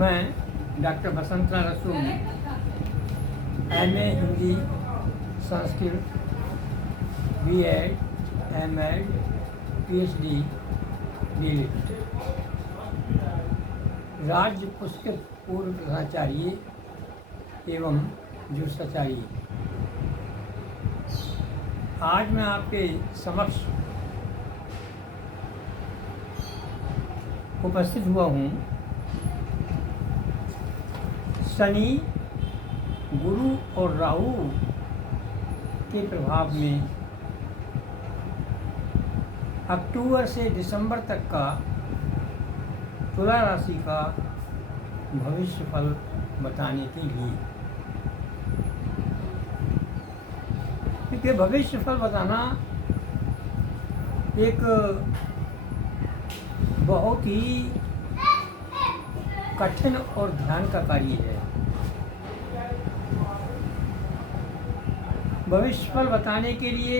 मैं doctor Basantrao Rastogi, MA Hindi, Sanskrit, BEd, MAd, PhD, DLitt, राज्य पुरस्कृत पूर्व प्रधानाचार्य एवं जुड़साचार्य। आज मैं आपके समक्ष उपस्थित हुआ हूँ शनि, गुरु और राहु के प्रभाव में अक्टूबर से दिसंबर तक का तुला राशि का भविष्य फल बताने के लिए। क्योंकि भविष्य फल बताना एक बहुत ही कठिन और ध्यान का कार्य है। भविष्य फल बताने के लिए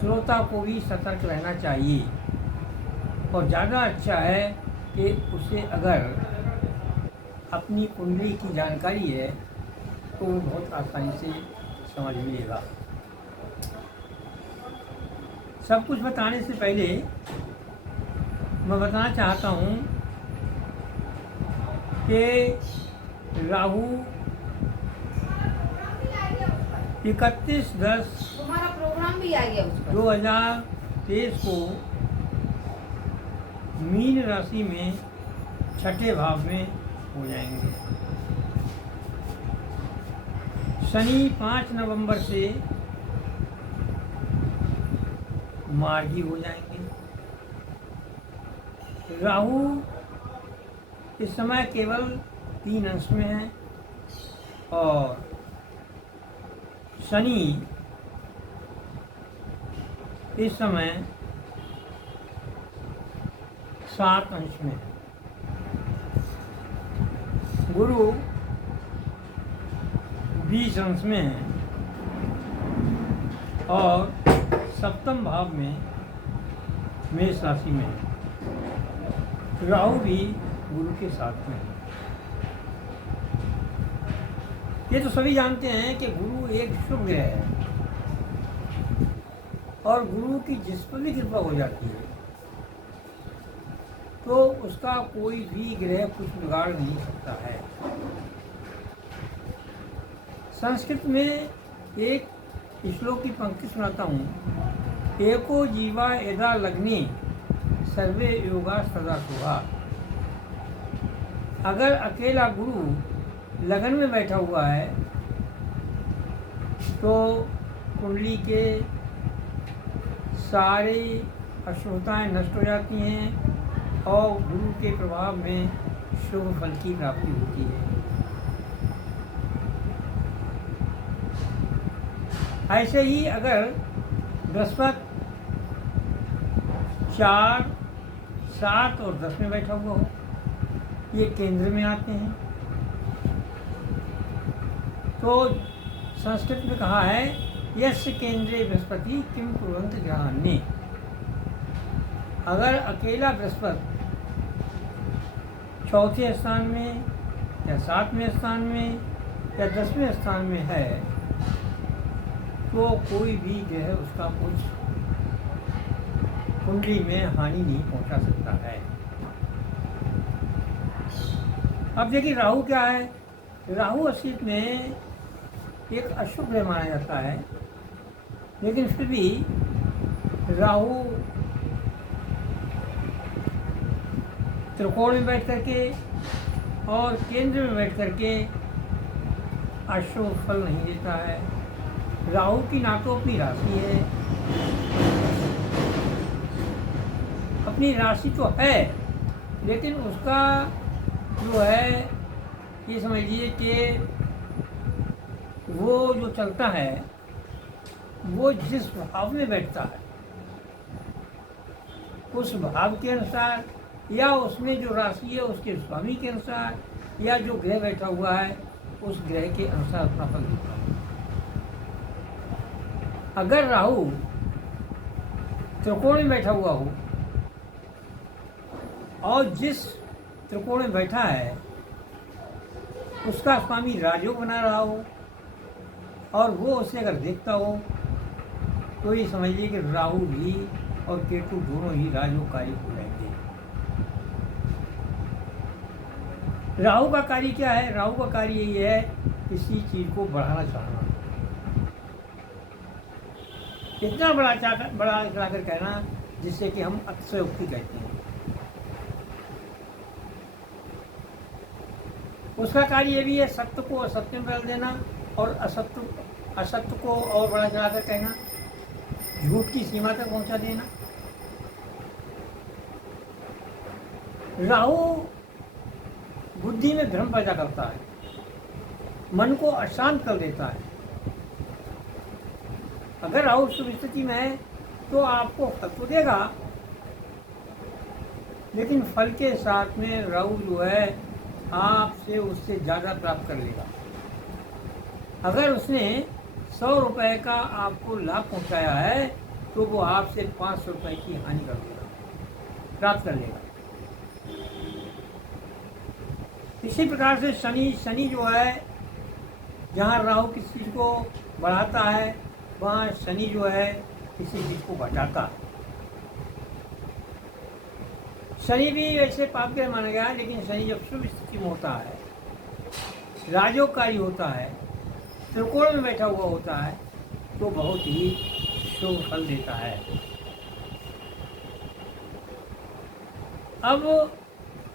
श्रोता को भी सतर्क रहना चाहिए और ज़्यादा अच्छा है कि उसे अगर अपनी कुंडली की जानकारी है तो वो बहुत आसानी से समझ लेगा। सब कुछ बताने से पहले मैं बताना चाहता हूँ कि राहु 31/10 तुम्हारा प्रोग्राम भी आ गया उसका 2023 को मीन राशि में छठे भाव में हो जाएंगे। शनि 5 नवंबर से मार्गी हो जाएंगे। राहु इस समय केवल 3 अंश में है और शनि इस समय 7 अंश में है। गुरु 20 अंश में है और सप्तम भाव में मेष राशि में है। राहु भी गुरु के साथ में है। ये तो सभी जानते हैं कि गुरु एक शुभ ग्रह है और गुरु की जिस पर भी कृपा हो जाती है तो उसका कोई भी ग्रह कुछ बिगाड़ नहीं सकता है। संस्कृत में एक श्लोक की पंक्ति सुनाता हूँ। एको जीवा यदा लग्ने सर्वे योगा सदा शुभा। अगर अकेला गुरु लगन में बैठा हुआ है तो कुंडली के सारे अशुभताएं नष्ट हो जाती हैं और गुरु के प्रभाव में शुभ फल की प्राप्ति होती है। ऐसे ही अगर बृहस्पति 4, 7 और 10 में बैठा हुआ हो, ये केंद्र में आते हैं, तो संस्कृत में कहा है यस्य केंद्रे बृहस्पति किम कुर्वन्त ग्रहान्ये। अगर अकेला बृहस्पति चौथे स्थान में या 7वें स्थान में या 10वें स्थान में है तो कोई भी ग्रह उसका कुछ कुंडली में हानि नहीं पहुंचा सकता है। अब देखिए राहु क्या है। राहु असल में एक अशुभ ग्रह माना जाता है, लेकिन फिर भी राहु त्रिकोण में बैठ करके और केंद्र में बैठ करके अशुभ फल नहीं देता है। राहु की ना तो अपनी राशि है, अपनी राशि तो है लेकिन उसका जो है ये समझिए कि वो जो चलता है वो जिस भाव में बैठता है उस भाव के अनुसार या उसमें जो राशि है उसके स्वामी के अनुसार या जो ग्रह बैठा हुआ है उस ग्रह के अनुसार अपना फल देता है। अगर राहु त्रिकोण में बैठा हुआ हो और जिस त्रिकोण में बैठा है उसका स्वामी राजयोग बना रहा हो और वो उसे अगर देखता हो तो ये समझिए कि राहु भी और केतु दोनों ही राजयोगकारी हो रहेंगे। राहु का कार्य क्या है? राहु का कार्य यही है किसी चीज को बढ़ाना चाहना, इतना बड़ा चढ़ाकर कहना जिससे कि हम अतिशयोक्ति कहते हैं। उसका कार्य ये भी है सत्य को असत्य में बदल देना और असत्य को और बड़ा चढ़ाकर कहना, झूठ की सीमा तक पहुंचा देना। राहु बुद्धि में भ्रम पैदा करता है, मन को अशांत कर देता है। अगर राहु शुभ स्थिति में है तो आपको फल तो देगा, लेकिन फल के साथ में राहु जो है आपसे उससे ज़्यादा प्राप्त कर लेगा। अगर उसने 100 रुपये का आपको लाभ पहुंचाया है तो वो आपसे 500 रुपये की हानि कर देगा, प्राप्त कर लेगा। इसी प्रकार से शनि जो है, जहाँ राहु किसी चीज़ को बढ़ाता है वहाँ शनि जो है किसी चीज़ को घटाता है। शनि भी ऐसे पाप ग्रह माना गया है, लेकिन शनि जब शुभ स्थिति में होता है, राजयोगकारी होता है, त्रिकोण में बैठा हुआ होता है तो बहुत ही शुभ फल देता है। अब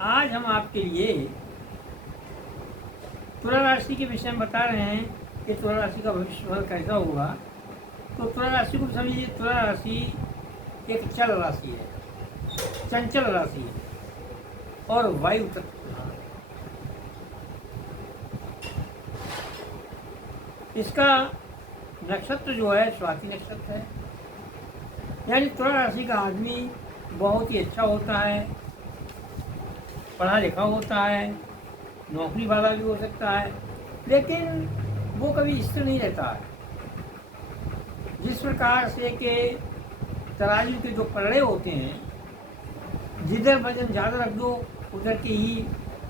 आज हम आपके लिए तुला राशि के विषय में बता रहे हैं कि तुला राशि का भविष्य फल कैसा होगा। तो तुला राशि को समझिए, तुला राशि एक चल राशि है, चंचल राशि है और वायु तत्व। इसका नक्षत्र जो है स्वाति नक्षत्र है, यानी तुला राशि का आदमी बहुत ही अच्छा होता है, पढ़ा लिखा होता है, नौकरी वाला भी हो सकता है, लेकिन वो कभी स्थिर नहीं रहता है। जिस प्रकार से कि तराजू के जो पलड़े होते हैं, जिधर वजन ज़्यादा रख दो उधर के ही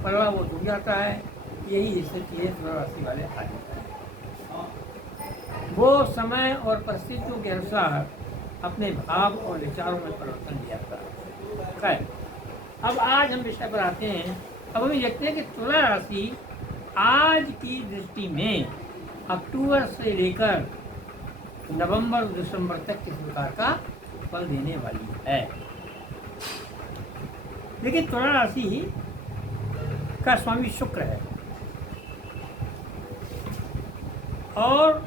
पलड़ा वो टूट जाता है, यही स्थिति है तुला राशि वाले आदमी का। वो समय और परिस्थितियों के अनुसार अपने भाव और विचारों में परिवर्तन ले आता है। खैर, अब आज हम विषय पर आते हैं। अब हम देखते हैं कि तुला राशि आज की दृष्टि में अक्टूबर से लेकर नवंबर दिसंबर तक किस प्रकार का फल देने वाली है। लेकिन तुला राशि का स्वामी शुक्र है और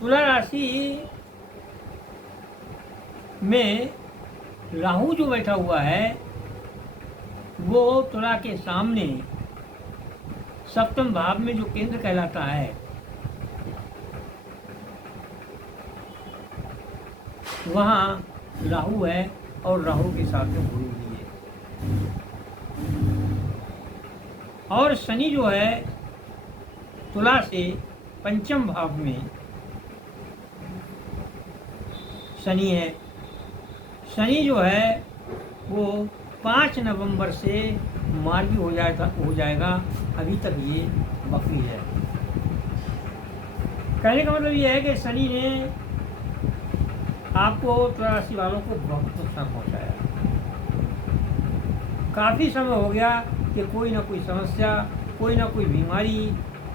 तुला राशि में राहु जो बैठा हुआ है वो तुला के सामने सप्तम भाव में जो केंद्र कहलाता है वहाँ राहु है और राहु के साथ में गुरु भी है। और शनि जो है तुला से पंचम भाव में शनि है। शनि जो है वो 5 नवंबर से मार्गी हो जाएगा। अभी तक ये बकरी है। कहने का मतलब ये है कि शनि ने आपको तुला राशि वालों को बहुत नुकसान पहुंचाया। काफ़ी समय हो गया कि कोई ना कोई समस्या, कोई ना कोई बीमारी,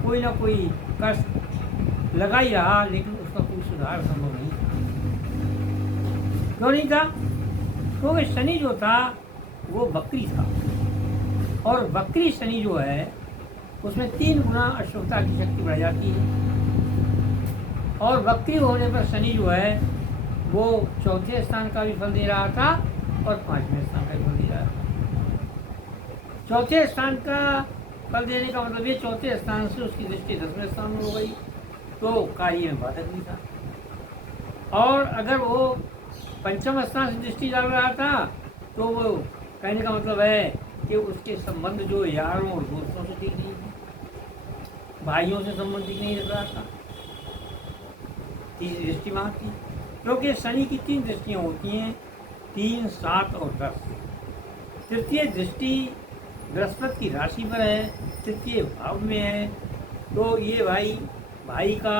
कोई ना कोई कष्ट लगा ही रहा, लेकिन उसका कोई सुधार संभव नहीं था। क्यों नहीं था? क्योंकि शनि जो था वो बकरी था और बकरी शनि जो है उसमें 3 गुना अशुभता की शक्ति बढ़ जाती है। और बकरी होने पर शनि जो है वो 4थे स्थान का भी फल दे रहा था और 5वें स्थान का भी फल दे रहा था। 4थे स्थान का फल देने का मतलब ये 4थे स्थान से उसकी दृष्टि 10वें स्थान में हो गई तो कार्य में बाधक नहीं था। और अगर वो 5वें स्थान से दृष्टि डाल रहा था तो वो कहने का मतलब है कि उसके संबंध जो यारों और दोस्तों से ठीक नहीं थे, भाइयों से संबंध ठीक नहीं रख रहा था। तीसरी दृष्टि वहाँ थी, क्योंकि शनि की 3 दृष्टियाँ होती हैं, 3, 7 और 10। तृतीय दृष्टि बृहस्पति की राशि पर है, तृतीय भाव में है, तो ये भाई का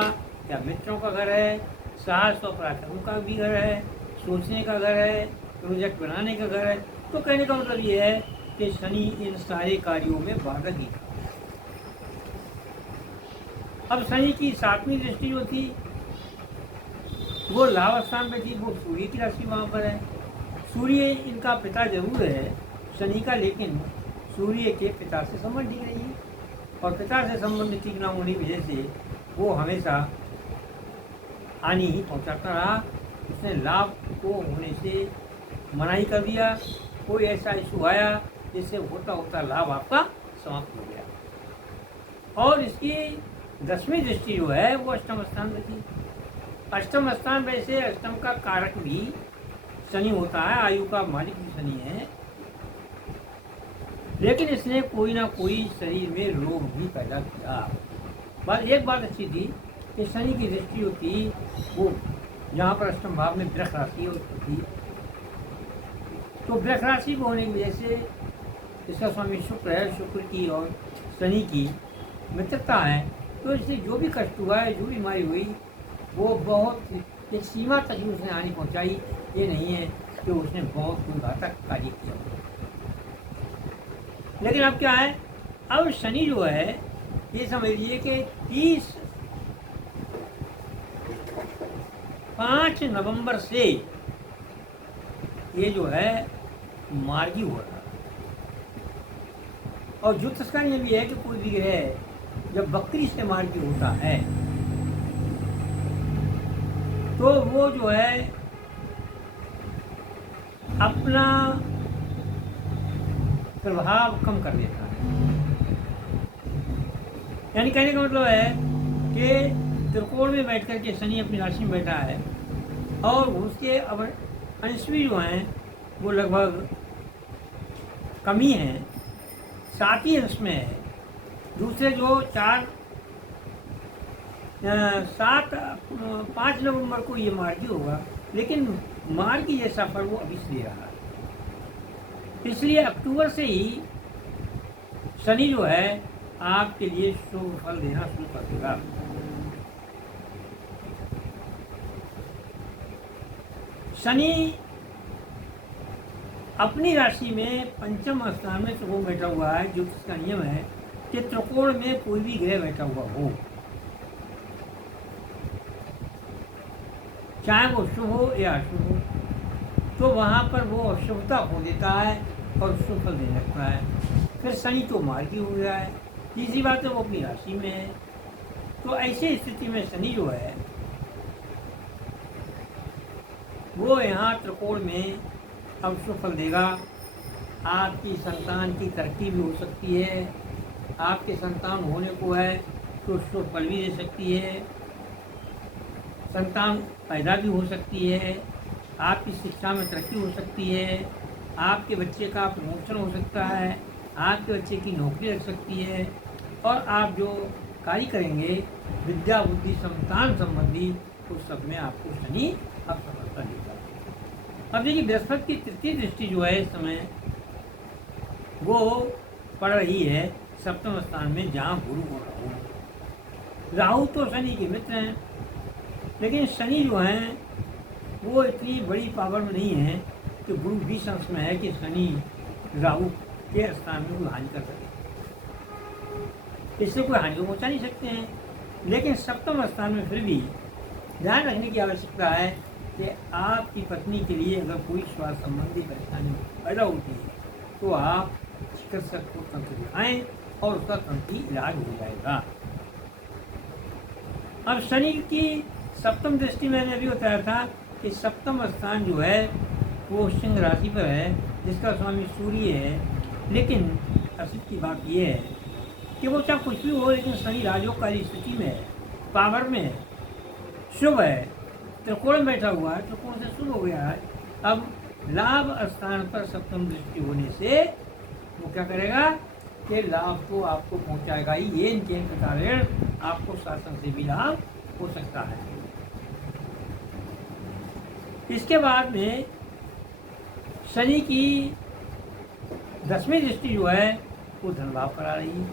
या मित्रों का घर है, साहस और पराक्रम का भी घर है, सोचने का घर है, प्रोजेक्ट बनाने का घर है। तो कहने का मतलब ये है कि शनि इन सारे कार्यों में बाधक ही था। अब शनि की 7वीं दृष्टि जो थी वो लाभ स्थान पे थी, वो सूर्य की राशि वहाँ पर है। सूर्य इनका पिता जरूर है शनि का, लेकिन सूर्य के पिता से संबंध ठीक नहीं है, और पिता से संबंध ठीक ना होने की वजह से वो हमेशा हानि ही पहुँचाता रहा। उसने लाभ को होने से मनाही कर दिया। कोई ऐसा इशू आया जिससे होता होता लाभ आपका समाप्त हो गया। और इसकी 10वीं दृष्टि जो है वो अष्टम स्थान में थी। अष्टम स्थान वैसे अष्टम का कारक भी शनि होता है, आयु का मालिक भी शनि है, लेकिन इसने कोई ना कोई शरीर में रोग भी पैदा किया। बस एक बात अच्छी थी कि शनि की दृष्टि होती वो जहाँ पर अष्टम भाव में वृष राशि होती थी, तो वृष राशि को होने की वजह से इसका स्वामी शुक्र है, शुक्र की और शनि की मित्रता है, तो इससे जो भी कष्ट हुआ है, जो बीमारी हुई, वो बहुत एक सीमा तक ही उसने हानि पहुँचाई। ये नहीं है कि उसने बहुत कोई घातक कार्य किया। लेकिन अब क्या है, अब शनि जो है ये समझ लीजिए कि 5 नवंबर से ये जो है मार्गी हो रहा है। और ज्योतिष का नियम ये है कि कोई भी ग्रह जब बकरी से मार्गी होता है तो वो जो है अपना प्रभाव कम कर देता है। यानी कहने का मतलब है कि त्रिकोण में बैठ कर के शनि अपनी राशि में बैठा है और उसके अब अंशवी जो हैं वो लगभग कमी है, 7 ही अंश में है। दूसरे जो 5 नवंबर को ये मार्गी होगा, लेकिन मार्गी जैसा फल वो अभी से दे रहा है। इसलिए अक्टूबर से ही शनि जो है आपके लिए शुभ फल देना शुरू कर देगा। शनि अपनी राशि में पंचम स्थान में त्रिकोण बैठा हुआ है, जो इसका नियम है कि त्रिकोण में कोई भी ग्रह बैठा हुआ हो, चाहे वो शुभ हो या अशुभ हो, तो वहाँ पर वो अशुभता हो देता है और शुभ फल दे सकता है। फिर शनि तो मार्गी हो गया है, तीसरी बात है वो अपनी राशि में है। तो ऐसी स्थिति में शनि जो है वो यहाँ त्रिकोण में अब शुभ फल देगा। आपकी संतान की तरक्की भी हो सकती है, आपके संतान होने को है तो शुभ फल भी दे सकती है, संतान पैदा भी हो सकती है, आपकी शिक्षा में तरक्की हो सकती है, आपके बच्चे का प्रमोशन हो सकता है, आपके बच्चे की नौकरी लग सकती है, और आप जो कार्य करेंगे विद्या बुद्धि संतान संबंधी उस सब में आपको शनि अब सफलता देता है। अब देखिए बृहस्पति की तृतीय दृष्टि जो है इस समय वो पड़ रही है सप्तम स्थान में, जहाँ गुरु और राहु। राहु तो शनि के मित्र हैं, लेकिन शनि जो हैं वो इतनी बड़ी पावर में नहीं है कि गुरु 20 अंश में है कि शनि राहु के स्थान में कोई हानि कर सके, इससे कोई हानि को पहुँचा नहीं सकते हैं। लेकिन सप्तम स्थान में फिर भी ध्यान रखने की आवश्यकता है कि आपकी पत्नी के लिए अगर कोई स्वास्थ्य संबंधी परेशानी पैदा होती है तो आप चिकित्सक को तुरंत दिखाएं और उसका तुरंत ही इलाज हो जाएगा। अब शनि की सप्तम दृष्टि मैंने अभी बताया था कि सप्तम स्थान जो है वो सिंह राशि पर है, जिसका स्वामी सूर्य है। लेकिन असित की बात यह है कि वो चाहे कुछ भी हो, लेकिन शनि राजयोगकारी स्थिति में है, पावर में है, शुभ है, त्रिकोण में बैठा हुआ है, त्रिकोण से शुभ हो गया है। अब लाभ स्थान पर सप्तम दृष्टि होने से वो क्या करेगा कि लाभ को आपको पहुंचाएगा ही। ये इनके कारण आपको शासन से भी लाभ हो सकता है। इसके बाद में शनि की 10वीं दृष्टि जो है वो धन भाव करा रही है।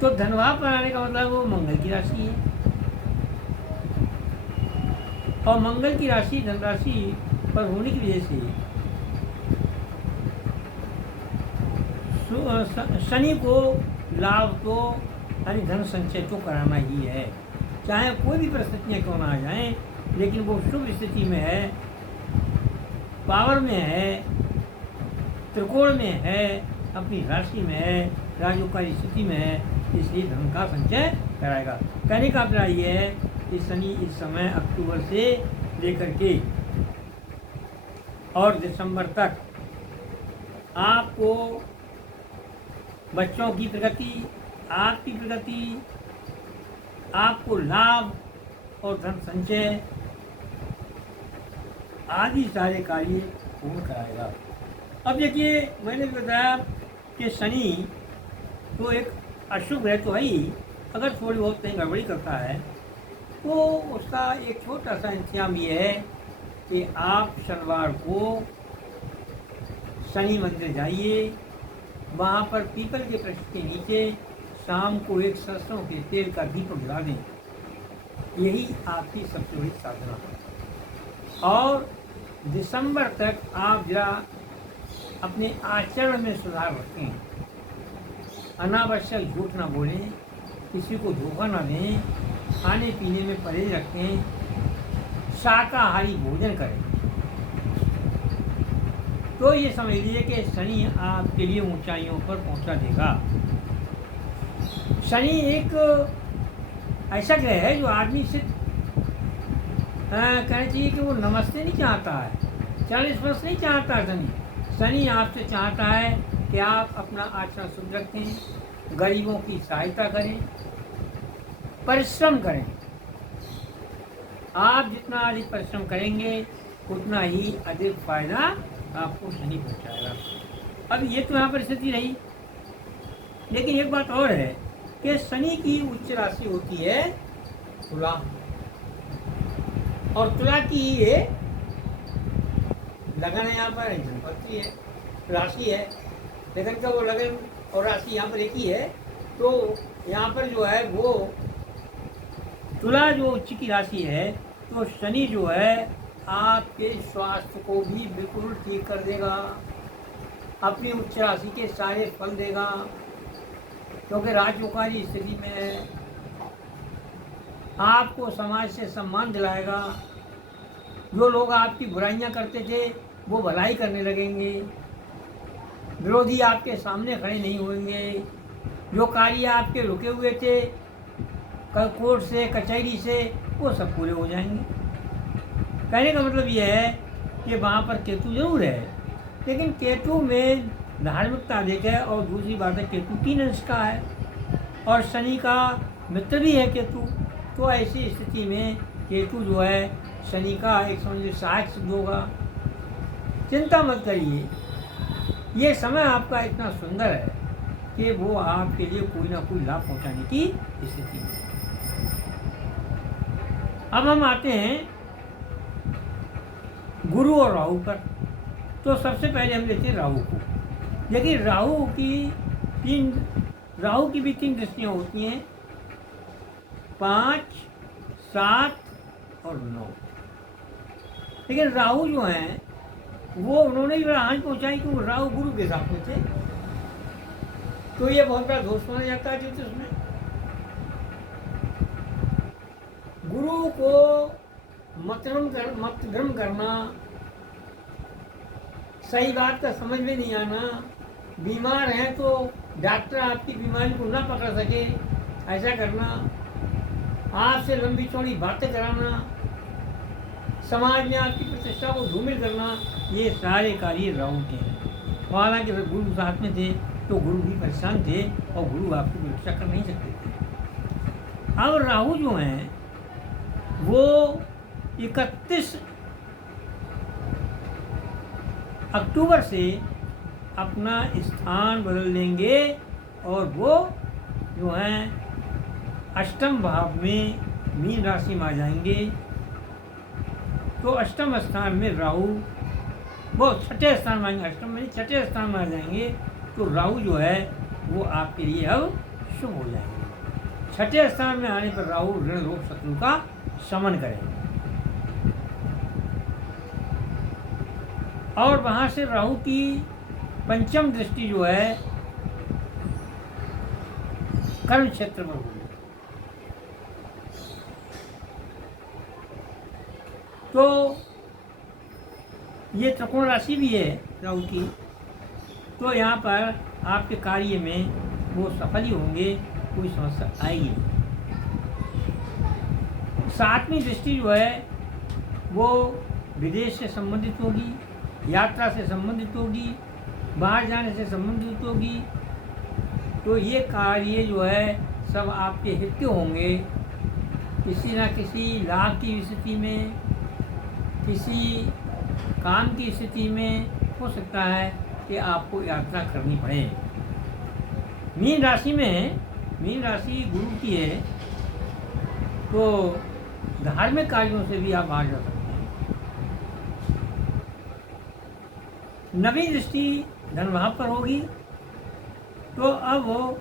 तो धन भाव कराने का मतलब वो मंगल की राशि है, और मंगल की राशि धनराशि पर होने की वजह से शनि को लाभ तो यानी धन संचय तो कराना ही है, चाहे कोई भी परिस्थितियाँ क्यों ना आ जाएं, लेकिन वो शुभ स्थिति में है, पावर में है, त्रिकोण में है, अपनी राशि में है, राजयोगकारी स्थिति में है, इसलिए धन का संचय कराएगा। कहने का अभिप्राय ये है कि शनि इस समय अक्टूबर से लेकर के और दिसंबर तक आपको बच्चों की प्रगति, आपकी प्रगति, आपको लाभ और धन संचय आदि सारे कार्य पूर्ण कराएगा। अब देखिए, मैंने बताया कि शनि तो एक अशुभ है तो ही, अगर थोड़ी बहुत कहीं गड़बड़ी करता है तो उसका एक छोटा सा इंतजाम ये है कि आप शनिवार को शनि मंदिर जाइए, वहाँ पर पीपल के वृक्ष के नीचे शाम को एक सरसों के तेल का दीपक जला दें, यही आपकी सबसे बड़ी साधना है। और दिसंबर तक आप जरा अपने आचरण में सुधार रखें, अनावश्यक झूठ ना बोलें, किसी को धोखा ना दें, खाने पीने में परहेज रखें, शाकाहारी भोजन करें। तो ये समझ लीजिए कि शनि आपके लिए ऊंचाइयों पर पहुंचा देगा। शनि एक ऐसा ग्रह है जो आदमी से कहना चाहिए कि वो नमस्ते नहीं चाहता है, चरण स्पर्श नहीं चाहता। शनि आपसे चाहता है कि आप अपना आचरण शुद्ध रखें, गरीबों की सहायता करें, परिश्रम करें। आप जितना अधिक परिश्रम करेंगे उतना ही अधिक फायदा आपको शनि पहुंचाएगा। अब ये तो यहाँ पर स्थिति रही, लेकिन एक बात और है कि शनि की उच्च राशि होती है तुला, और तुला की ये लगन है, यहाँ पर धनपति है, राशि है, लेकिन का वो लगन और राशि यहाँ पर एक ही है। तो यहाँ पर जो है वो तुला जो उच्च की राशि है, तो शनि जो है आपके स्वास्थ्य को भी बिल्कुल ठीक कर देगा, अपनी उच्च राशि के सारे फल देगा, क्योंकि राजयोगकारी स्थिति में है। आपको समाज से सम्मान दिलाएगा, जो लोग आपकी बुराइयां करते थे वो भलाई करने लगेंगे, विरोधी आपके सामने खड़े नहीं होंगे, जो कार्य आपके रुके हुए थे कोर्ट से कचहरी से वो सब पूरे हो जाएंगे। कहने का मतलब ये है कि वहाँ पर केतु जरूर है, लेकिन केतु में धार्मिकता अधिक है, और दूसरी बात है केतु 3 अंश का है और शनि का मित्र भी है केतु। तो ऐसी स्थिति में केतु जो है शनि का एक समझिए सहायक सिद्ध होगा। चिंता मत करिए, ये समय आपका इतना सुंदर है कि वो आपके लिए कोई ना कोई लाभ पहुंचाने की स्थिति है। अब हम आते हैं गुरु और राहु पर। तो सबसे पहले हम लेते हैं राहु को। देखिए, राहु की भी 3 दृष्टियाँ होती हैं, 5, 7 और 9। लेकिन राहु जो हैं वो उन्होंने भी बड़ा हानि पहुँचाई कि वो राहु गुरु के साथ में थे, तो ये बहुत बड़ा दोष माना जाता है ज्योतिष में। गुरु को मत भ्रम करना, सही बात का समझ में नहीं आना, बीमार हैं तो डॉक्टर आपकी बीमारी को ना पकड़ सके ऐसा करना, आपसे लंबी चौड़ी बातें कराना, समाज में आपकी प्रतिष्ठा को धूमिल करना, ये सारे कार्य राहु के हैं। हालांकि गुरु साथ में थे तो गुरु भी परेशान थे और गुरु आपकी रक्षा कर नहीं सकते थे। अब राहु जो हैं वो 31 अक्टूबर से अपना स्थान बदल देंगे और वो जो हैं अष्टम भाव में मीन राशि में आ जाएंगे। तो अष्टम स्थान में राहु वो छठे स्थान में आएंगे, अष्टम में छठे स्थान में आ जाएंगे, तो राहु जो है वो आपके लिए अब शुभ हो जाएंगे। छठे स्थान में आने पर राहु ऋण रोग शत्रु का शमन करेंगे। और वहां से राहु की पंचम दृष्टि जो है कर्म क्षेत्र में होगी। तो ये त्रिकोण राशि भी है राहु की, तो यहाँ पर आपके कार्य में वो सफल ही होंगे, कोई समस्या आएगी नहीं। सातवीं दृष्टि जो है वो विदेश से संबंधित होगी, यात्रा से संबंधित होगी, बाहर जाने से संबंधित होगी। तो ये कार्य जो है सब आपके हित के होंगे। किसी न किसी लाभ की स्थिति में, किसी काम की स्थिति में हो सकता है कि आपको यात्रा करनी पड़े। मीन राशि में, मीन राशि गुरु की है, तो धार्मिक कार्यों से भी आप बाहर जा सकते हैं। नवीं दृष्टि धन भाव पर होगी, तो अब वो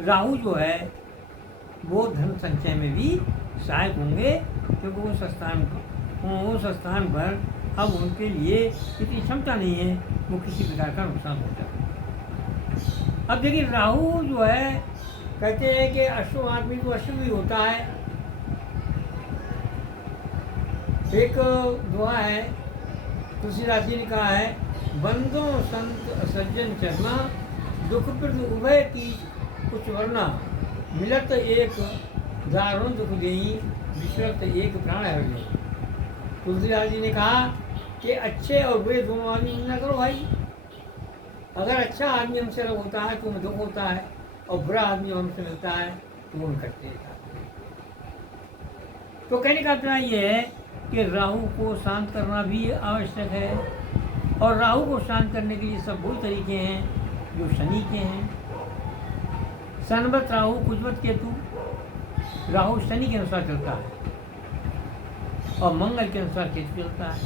राहु जो है वो धन संचय में भी सहायक होंगे, क्योंकि उस स्थान पर अब उनके लिए इतनी क्षमता नहीं है वो किसी प्रकार का नुकसान होता है। अब देखिए राहु जो है, कहते हैं कि अशुभ आदमी को अशुभ भी होता है। एक दुआ है, तुलसी राशि ने कहा है, बंदो संत सज्जन चरना, दुख प्रद उभय की कुछ वरना, मिलत एक दारुण दुख देई, विश्वत एक प्राण हर ले। तुलसीदास जी ने कहा कि अच्छे और बुरे दोनों आदमी न करो भाई। अगर अच्छा आदमी हमसे अलग होता है तो हमें दुख होता है, और बुरा आदमी हमसे मिलता है तो वो करते हैं। तो कहने का अपना ये है कि राहु को शांत करना भी आवश्यक है, और राहु को शांत करने के लिए सब वही तरीके हैं जो शनि के हैं। सनबत राहु कुजबत केतु, राहु शनि के अनुसार चलता है और मंगल के अनुसार केतु चलता है।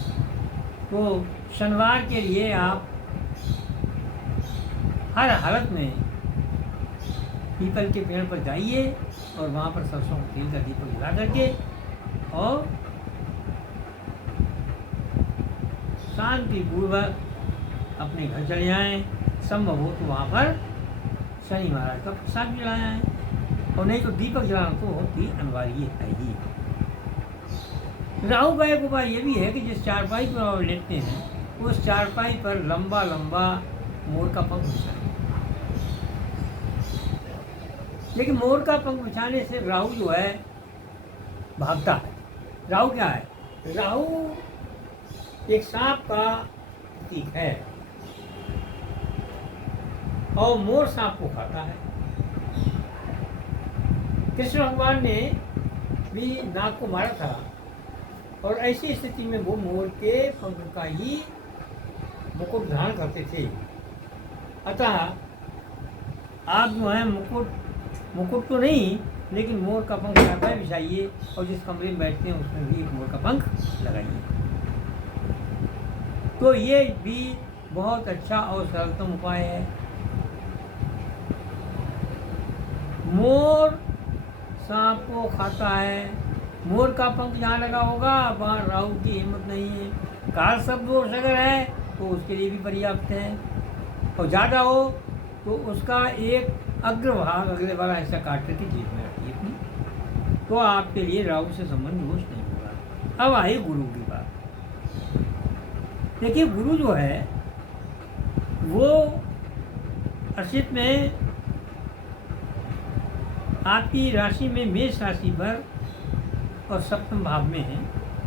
तो शनिवार के लिए आप हर हालत में पीपल के पेड़ पर जाइए और वहाँ पर सरसों के तेल का दीपक जला करके और शांतिपूर्वक अपने घर चले आएँ। संभव हो तो वहाँ पर शनि महाराज का प्रसाद भी जलाया है, और नहीं तो दीपक जलाना तो बहुत ही अनिवार्य है ही। राहु का एक उपाय ये भी है कि जिस चारपाई पर आप लेटते हैं उस चारपाई पर लंबा लंबा मोर का पंख बिछाएं। लेकिन मोर का पंख बिछाने से राहु जो है भागता है। राहु क्या है? राहु एक सांप का प्रतीक है और मोर सांप को खाता है। कृष्ण भगवान ने भी नाग को मारा था, और ऐसी स्थिति में वो मोर के पंख का ही मुकुट धारण करते थे। अतः आप जो है मुकुट तो नहीं, लेकिन मोर का पंख चारपाई बिछाइए और जिस कमरे में बैठते हैं उसमें भी एक मोर का पंख लगाइए। तो ये भी बहुत अच्छा और सरलतम उपाय है। मोर सांप को खाता है, मोर का पंख जहाँ लगा होगा वहाँ राहु की हिम्मत नहीं है। काल शब्द दोष अगर है तो उसके लिए भी पर्याप्त है, और ज़्यादा हो तो उसका एक अग्रभाग अगले वाला ऐसा काट करके जेब में रखिए अपनी, तो आपके लिए राहु से संबंध दोष नहीं होगा। अब आइए गुरु की बात। देखिए गुरु जो है वो असित में आपकी राशि में मेष राशि पर और सप्तम भाव में है,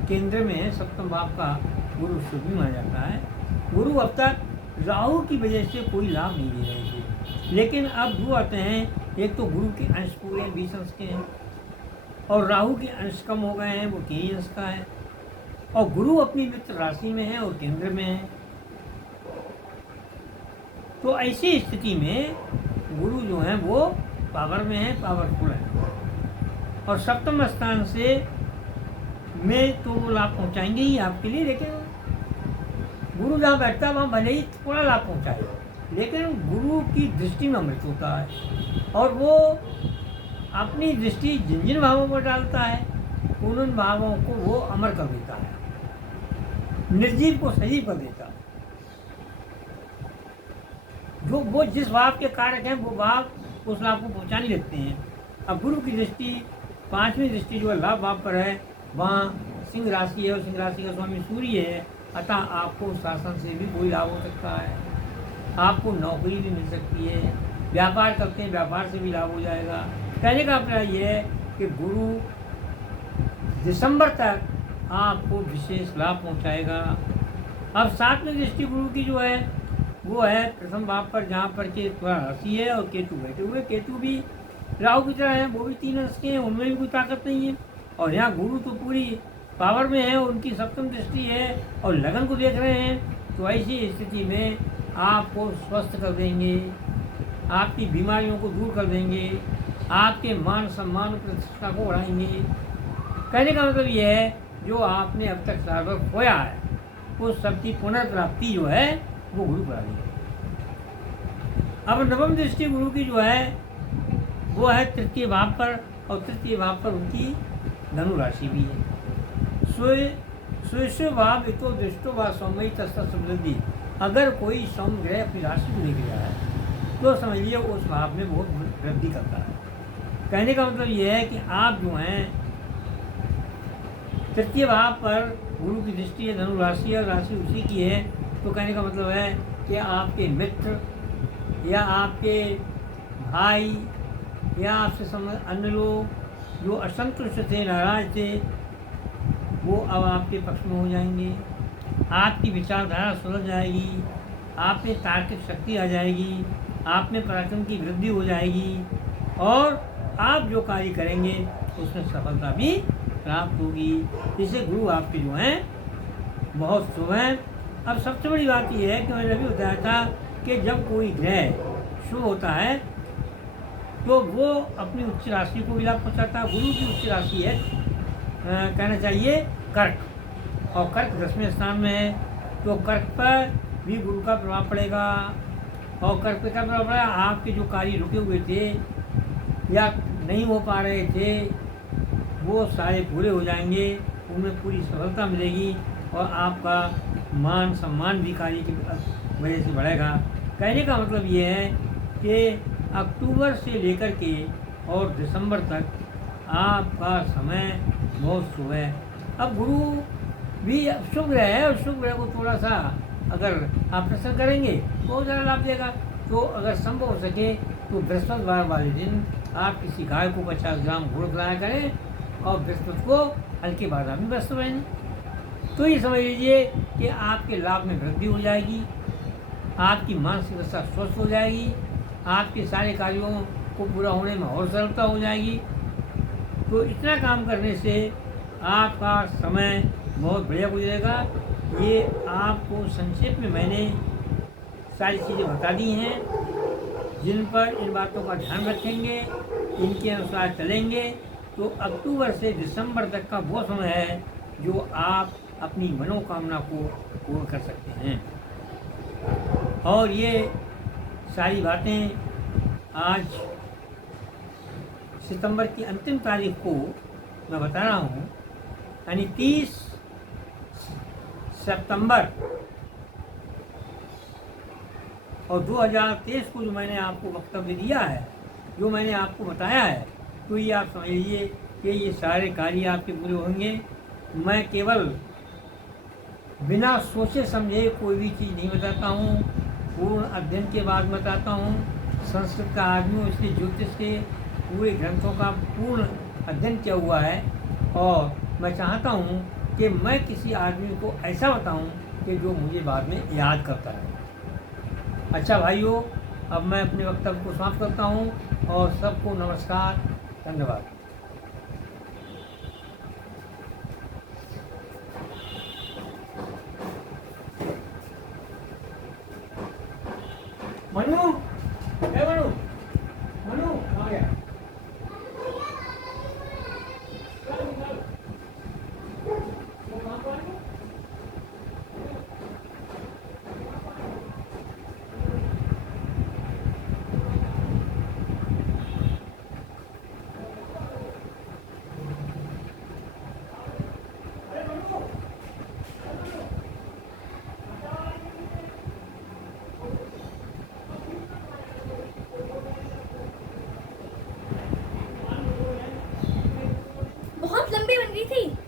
केंद्र में है। सप्तम भाव का गुरु शुभ भी माना जाता है। गुरु अब तक राहु की वजह से कोई लाभ नहीं दे रहे थे, लेकिन अब दो आते हैं। एक तो गुरु के अंश पूरे 20 अंश के हैं, और राहु के अंश कम हो गए हैं, वो 3 अंश का है, और गुरु अपनी मित्र राशि में है और केंद्र में है। तो ऐसी स्थिति में गुरु जो है वो पावर में है, पावरफुल है, और सप्तम स्थान से में तो वो लाभ पहुंचाएंगे ही आपके लिए, लेकिन गुरु जहाँ बैठता है वहाँ भले ही थोड़ा लाभ पहुँचाए, लेकिन गुरु की दृष्टि में अमृत होता है और वो अपनी दृष्टि जिन जिन भावों पर डालता है उन भावों को वो अमर कर देता है, निर्जीव को सजीव कर देता है। जो वो जिस भाव के कारक हैं वो भाव उस लाभ को पहुँचाने लगते हैं। अब गुरु की दृष्टि, पांचवी दृष्टि जो है लाभ भाव पर है, वहाँ सिंह राशि है और सिंह राशि का स्वामी सूर्य है, अतः आपको शासन से भी कोई लाभ हो सकता है, आपको नौकरी भी मिल सकती है, व्यापार करते हैं व्यापार से भी लाभ हो जाएगा। कहने का अभिप्राय ये है कि गुरु दिसंबर तक आपको विशेष लाभ पहुंचाएगा। अब सातवीं दृष्टि गुरु की जो है वो है प्रथम भाव पर, जहाँ पर के थोड़ा राशि है और केतु बैठे हुए। केतु भी राहु की तरह है, वो भी 3 अंश के हैं, उनमें भी कोई ताकत नहीं है। और यहाँ गुरु तो पूरी पावर में है, उनकी सप्तम दृष्टि है और लगन को देख रहे हैं। तो ऐसी स्थिति में आपको स्वस्थ कर देंगे, आपकी बीमारियों को दूर कर देंगे, आपके मान सम्मान प्रतिष्ठा को बढ़ाएंगे। कहने का मतलब ये है जो आपने अब तक साल भर खोया है उस सब की पुनर्प्राप्ति जो है वो गुरु करा देंगे। अब नवम दृष्टि गुरु की जो है वो है तृतीय भाव पर, और तृतीय भाव पर उनकी धनु राशि भी है। स्वयं भाव इतो दृष्टो व सौमयी तस्ता समृद्धि। अगर कोई सौम ग्रह अपनी राशि को लेकर गया है तो समझिए उस भाव में बहुत वृद्धि करता है। कहने का मतलब ये है कि आप जो हैं तृतीय भाव पर गुरु की दृष्टि है, धनु राशि और राशि उसी की है, तो कहने का मतलब है कि आपके मित्र या आपके भाई या आपसे संबंधित अन्य लोग जो असंतुष्ट थे, नाराज थे, वो अब आपके पक्ष में हो जाएंगे। आपकी विचारधारा सुधर जाएगी, आप में तार्किक शक्ति आ जाएगी, आप में पराक्रम की वृद्धि हो जाएगी और आप जो कार्य करेंगे उसमें सफलता भी प्राप्त होगी। इससे गुरु आपके जो हैं बहुत शुभ हैं। अब सबसे बड़ी बात यह है कि मैंने अभी बताया था कि जब कोई ग्रह शुभ होता है तो वो अपनी उच्च राशि को भी लाभ पहुँचाता है। गुरु की उच्च राशि है कहना चाहिए कर्क, और कर्क 10वें स्थान में है, तो कर्क पर भी गुरु का प्रभाव पड़ेगा। और कर्क पर क्या प्रभाव पड़ेगा? आपके जो कार्य रुके हुए थे या नहीं हो पा रहे थे वो सारे पूरे हो जाएंगे, उनमें पूरी सफलता मिलेगी और आपका मान सम्मान भी कार्य की वजह से बढ़ेगा। कहने का मतलब ये है कि अक्टूबर से लेकर के और दिसंबर तक आपका समय बहुत शुभ है। अब गुरु भी शुभ ग्रह है और शुभ ग्रह को थोड़ा सा अगर आप प्रसन्न करेंगे तो बहुत ज़्यादा लाभ देगा। तो अगर संभव हो सके तो बृहस्पतिवार वाले दिन आप किसी गाय को 50 ग्राम गुड़ खिलाया करें और बृहस्पति को हल्के बादामी वस्त्र पहनें, तो ये समझ लीजिए कि आपके लाभ में वृद्धि हो जाएगी, आपकी मानसिक अवस्था स्वस्थ हो जाएगी, आपके सारे कार्यों को पूरा होने में और सरलता हो जाएगी। तो इतना काम करने से आपका समय बहुत बढ़िया गुजरेगा। ये आपको संक्षेप में मैंने सारी चीज़ें बता दी हैं, जिन पर इन बातों का ध्यान रखेंगे, इनके अनुसार चलेंगे तो अक्टूबर से दिसंबर तक का वो समय है जो आप अपनी मनोकामना को पूर्ण कर सकते हैं। और ये सारी बातें आज सितंबर की अंतिम तारीख को मैं बता रहा हूँ, यानी 30 सितंबर और 2023 को जो मैंने आपको वक्तव्य दिया है, जो मैंने आपको बताया है, तो ये आप समझ लीजिए कि ये सारे कार्य आपके पूरे होंगे। मैं केवल बिना सोचे समझे कोई भी चीज़ नहीं बताता हूँ, पूर्ण अध्ययन के बाद बताता हूँ। संस्कृत का आदमी हूँ, इसलिए ज्योतिष के पूरे ग्रंथों का पूर्ण अध्ययन किया हुआ है और मैं चाहता हूँ कि मैं किसी आदमी को ऐसा बताऊँ कि जो मुझे बाद में याद करता है। अच्छा भाइयों, अब मैं अपने वक्तव्य को समाप्त करता हूँ और सबको नमस्कार, धन्यवाद। मनु, मनु, मनु आ गया। थी